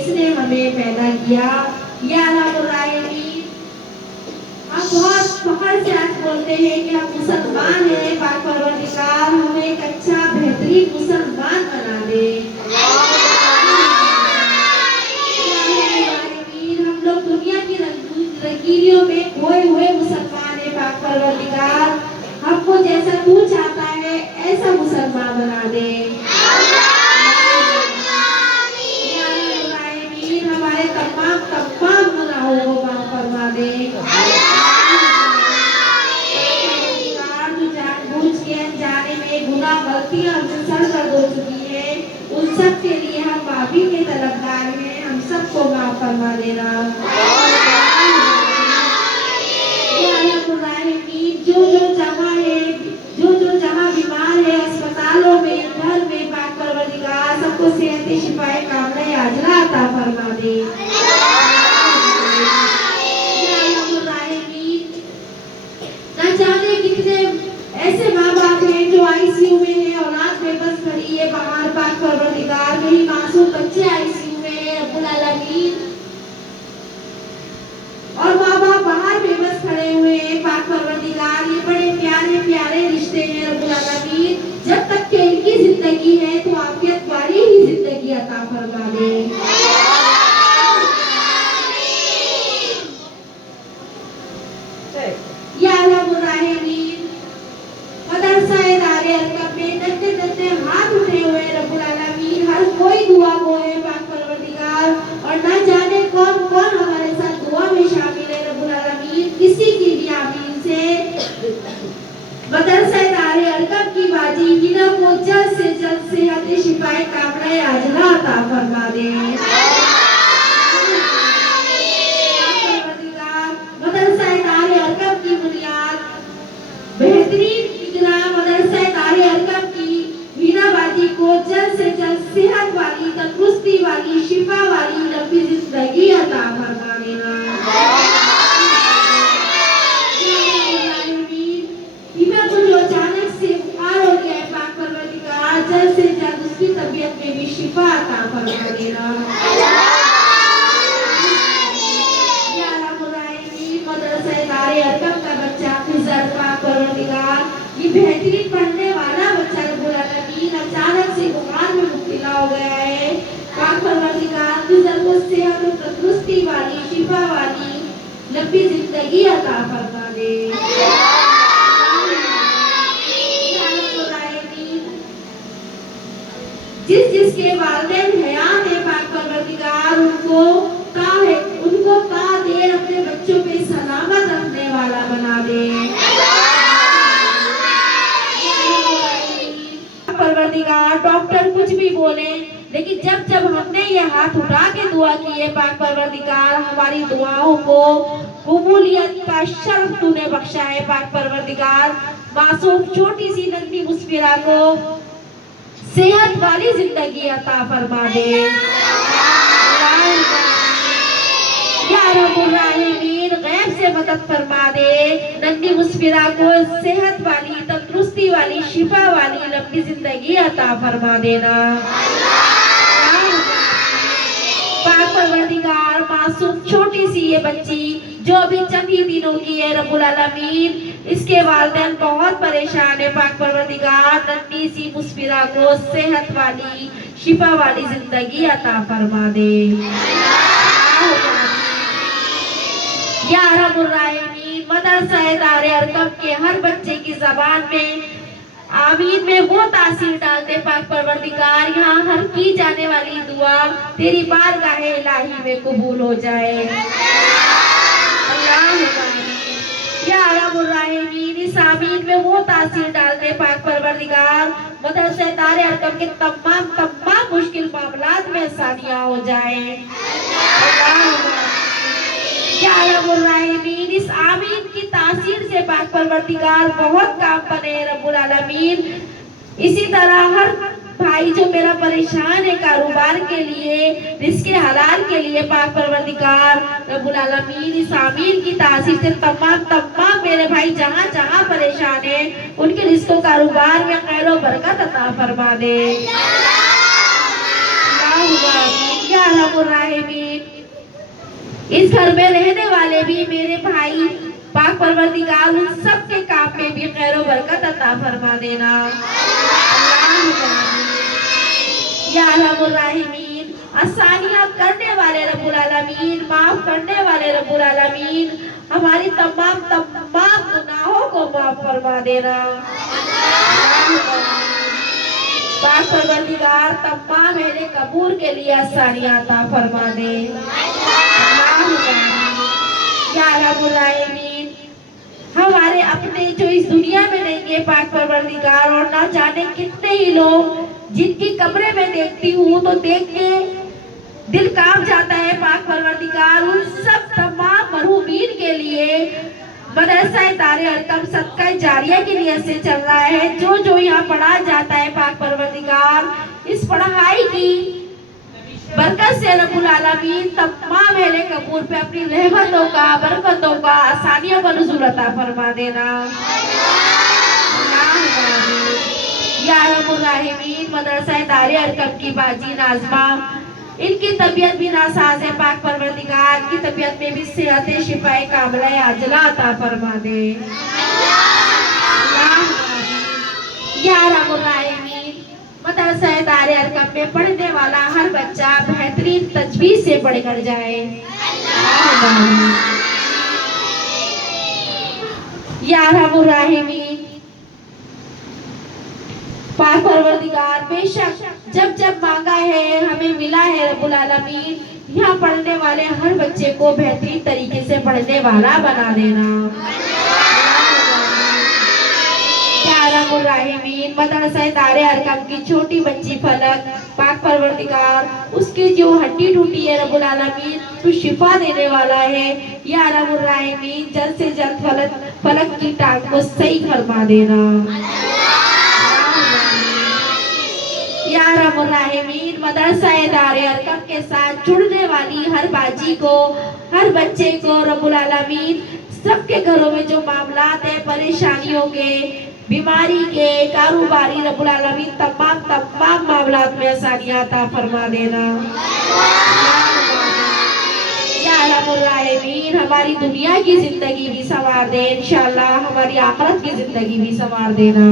किसने हमें पैदा किया। या अल्लाह, हम बहुत फख्र से आज बोलते हैं कि हम मुसलमान हैं। पाक परवरदिगार हमें एक अच्छा बेहतरीन मुसलमान बना दे। हम लोग दुनिया की रंगीनियों में खोए हुए मुसलमान हैं। पाक परवरदिगार हमको जैसा तू चाहता है ऐसा मुसलमान बना दे। हमारे तमाम गुनाहों को माफ फरमा दे। जानबूझ के अनजाने में गुनाह गलतियां हमसे सरजद हो चुकी है, उन सब के लिए हम माफी के तलबगार हैं। हम सबको माफ फरमा देना। जो जहाँ बीमार है, अस्पतालों में, घर में, पाक परवरदिगार सबको सेहत शिफाए कामना आजला अता फरमा दे। ना जाने कितने ऐसे माँ बाप हैं जो आईसीयू में है, औलाद बेबस खड़ी है बाहर। पाक परवरदिगार कहीं मासूम बच्चे आईसीयू में है रब्बुल आलमीन, और माँ बाप बाहर बेबस खड़े हुए हैं। पाक परवरदिगार ये बड़े प्यारे प्यारे रिश्ते हैं रब्बुल आलमीन। जब तक के इनकी जिंदगी है तो आफियत वाली ही जिंदगी अता फरमा दे। या अल्लाह, मदरसा दारे अरकम में नन्हे नन्हे हाथ उठे हुए रब्बुल आलमीन, हर कोई दुआ को है पाक परवरदिगार, और न जाने कौन कौन हमारे साथ दुआ में शामिल है रब्बुल आलमीन। किसी की भी आमीन से मदरसा दारे अरकम की बाजी हिना को जल्द से जल्द सेहत शिफाए कामना आजला अता फरमा दे। मदरसा दारे अरकम की बुनियाद बेहतरीन मदरसा दारे अरकम की मीनाबाजी को जल्द से जल्द सेहत वाली, तंदुरुस्ती वाली, शिफा वाली लंबी जिंदगी अता फरमा देना। जो अचानक से बुखार हो गया है पाक परवरदिगार, जल्द से जल्द उसकी तबीयत में भी शिफा अता फरमा देना। मदरसा दारे अरकम का बच्चा फिजल पाक परवरदिगार ये बेहतरीन पढ़ने वाला बच्चा रब्बुल आलमीन अचानक से बुखार में मुब्तला हो गया है। पाक परवरदिगार फिजल को सेहत और तंदुरुस्ती वाली, शिफा वाली लंबी जिंदगी अता फरमा दे। जिसके वालिदैन हयात है पाक परवरदिगार उनको ता देर अपने बच्चों पे सलामत रखने वाला बना दे। परवरदिगार डॉक्टर कुछ भी बोले, लेकिन जब हमने ये हाथ उठा के दुआ की है पाक परवरदिगार, हमारी दुआओं को कबूलियत का शर्फ तूने बख्शा है पाक परवरदिगार। मासूम छोटी सी नन्ही मुस्फिरा को सेहत वाली जिंदगी अता फरमा दे। या रब्बुल आलमीन गैब से मदद फरमा दे, नन्ही मुस्फिरा को सेहत वाली, तंदुरुस्ती वाली, शिफा वाली लंबी जिंदगी अता फरमा देना। पाक परवरदिगार मासूम छोटी सी ये बच्ची जो अभी चंद ही दिनों की है रब्बुल आलमीन, इसके वालिदैन बहुत परेशान है पाक परवरदिगार, नन्ही सी मुस्फिरा को सेहत वाली, शिफा वाली जिंदगी अता फरमा दे। या रब्बुल आलमीन मदरसा दारे अरकम के हर बच्चे की ज़बान में आमीन में वो तासीर डालते पाक परवरदिगार, यहाँ हर की जाने वाली दुआ तेरी बारगाहे इलाही में कबूल हो जाए। या रब्बुल आलमीन इस आमीन में वो तासीर डालते पाक परवरदिगार, मदरसा दारे अरकम के तमाम मुश्किल मामलात में आसानियां हो जाए। या रब्बुल आलमीन इस आमीन की तासीर से पाक परवरदिगार बहुत काम बने रब्बुल आलमीन। इसी तरह हर भाई जो मेरा परेशान है कारोबार के लिए, रिस्के हलाल के लिए पाक परवरदिगार रब्बुल आलमीन इस आमीन की तासीर से तमाम मेरे भाई जहाँ जहाँ परेशान है उनके रिस्को कारोबार में खैर और बरकत अता फरमा दे। या अरहमुर राहिमीन, इस घर में रहने वाले भी मेरे भाई पाक परवरदिगार उन सब के काम में भी खैर व बरकत अता फरमा देना। या अरहमुर राहिमीन, आसानियां करने वाले रब्बुल आलमीन, माफ करने वाले रब्बुल आलमीन, हमारी तमाम गुनाहों को माफ फरमा देना। पाक परवरदिगार तमाम अहले कबूल के लिए आसानियां अता फरमा दे। या रब्बुल आलमीन, हमारे अपने जो इस दुनिया में रहेंगे पाक परवरदिगार, और ना जाने कितने ही लोग जिनकी कब्रें में देखती हूँ तो देख के दिल कांप जाता है पाक परवरदिगार, उन सब तमाम मरहूमीन के लिए मदरसा दारे अरकम सदका जारिया की नियत से चल रहा है। जो जो यहाँ पढ़ा जाता है पाक परवरदिगार, इस पढ़ाई की बरकत से रब्बुल आलमीन तमाम अहले कबूल पे अपनी रहमतों का, बरकतों का, आसानियों का नुज़ूल अता फरमा देना। या रब्बुल राहिमीन, मदरसा दारे अरकम की बाजी नाज़मा, इनकी तबीयत भी नासाज है पाक परवरदिगार, की तबीयत में भी सेहत शिफाए कामिला आजला अता फरमा दे। या रब्बुल राहिमीन, मदरसा दारे अरकम में पढ़ने वाला हर बच्चा बेहतरीन तजवीज़ से पढ़कर जाए। या रब्बुल राहिमीन, पाक परवरदिगार बेशक जब जब मांगा है हमें मिला है रब्बुल आलमीन। यहाँ पढ़ने वाले हर बच्चे को बेहतरीन तरीके से पढ़ने वाला बना देना। या रब्बुल राहिमीन, मदरसा दारे अरकम की छोटी बच्ची फलक, पाक परवरदिगार उसकी जो हड्डी टूटी है रब्बुल आलमीन तो शिफा देने वाला है। या रब्बुल राहिमीन, जल्द से जल्द फलक की टांग को सही फरमा देना। या रब्बुल राहिमीन, मदरसा दारे अरकम के साथ जुड़ने वाली हर बाजी को, हर बच्चे को रब्बुल आलमीन सबके घरों में जो मामलात है, परेशानियों के, बीमारी के, कारोबारी, रब्बुल आलमीन तमाम मामलात में आसानियां अता फरमा देना। या रब्बुल राहिमीन, हमारी दुनिया की जिंदगी भी संवार दे, इंशाअल्लाह हमारी आखिरत की जिंदगी भी संवार देना।